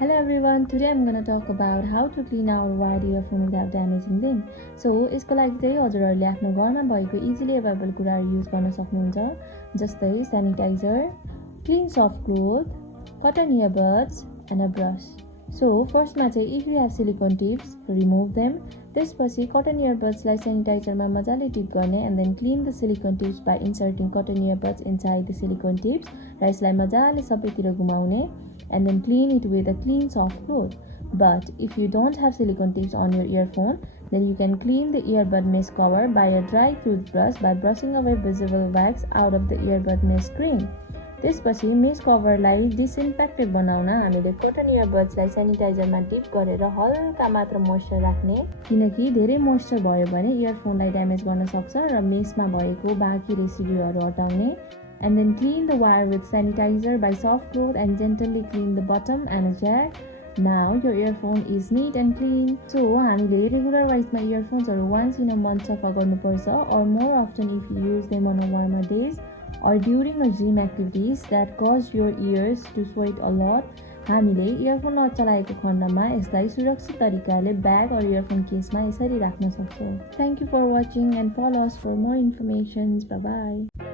Hello everyone, today I'm gonna talk about how to clean our wired earphone without damaging them. So, यसको लागि चाहिँ हजुरहरूले आफ्नो घरमा भएको इजिली अवेलेबल कुराहरू युज गर्न सक्नुहुन्छ जस्तै sanitiser, clean soft cloth, cotton earbuds and a brush. So, फर्स्टमा चाहिँ if you have silicone tips, remove them. त्यसपछि cotton earbuds लाई sanitizer मा मजाले डिप गर्ने and then clean the silicone tips by inserting cotton earbuds inside the silicone tips. र यसलाई मजाले सबैतिर घुमाउने and then clean it with a clean soft cloth. But if you don't have silicone tips on your earphone, then you can clean the earbud mesh cover by a dry toothbrush by brushing away visible wax out of the earbud mesh screen. त्यसपछि mesh कभरलाई डिसइन्फेक्टेड बनाउन हामीले cotton इयरबड्सलाई सेनिटाइजरमा deep गरेर हल्का मात्र moisture राख्ने, किनकि धेरै moisture भयो भने इयरफोनलाई ड्यामेज गर्न सक्छ र मेशमा भएको बाँकी रेसिड्युहरू हटाउने. And then clean the wire with sanitizer by soft cloth and gently clean the bottom and a jack. Now your earphone is neat and clean. So हामीले regular wise मा earphonesहरू once in a month सफा गर्नुपर्छ or more often if you use them on a warmer days or during a gym activities that cause your ears to sweat a lot. हामीले earphone नचलाएको खण्डमा यसलाई सुरक्षित तरिकाले bag or earphone केसमा यसरी राख्न सक्छौँ. Thank you for watching and follow us for more information. Bye bye.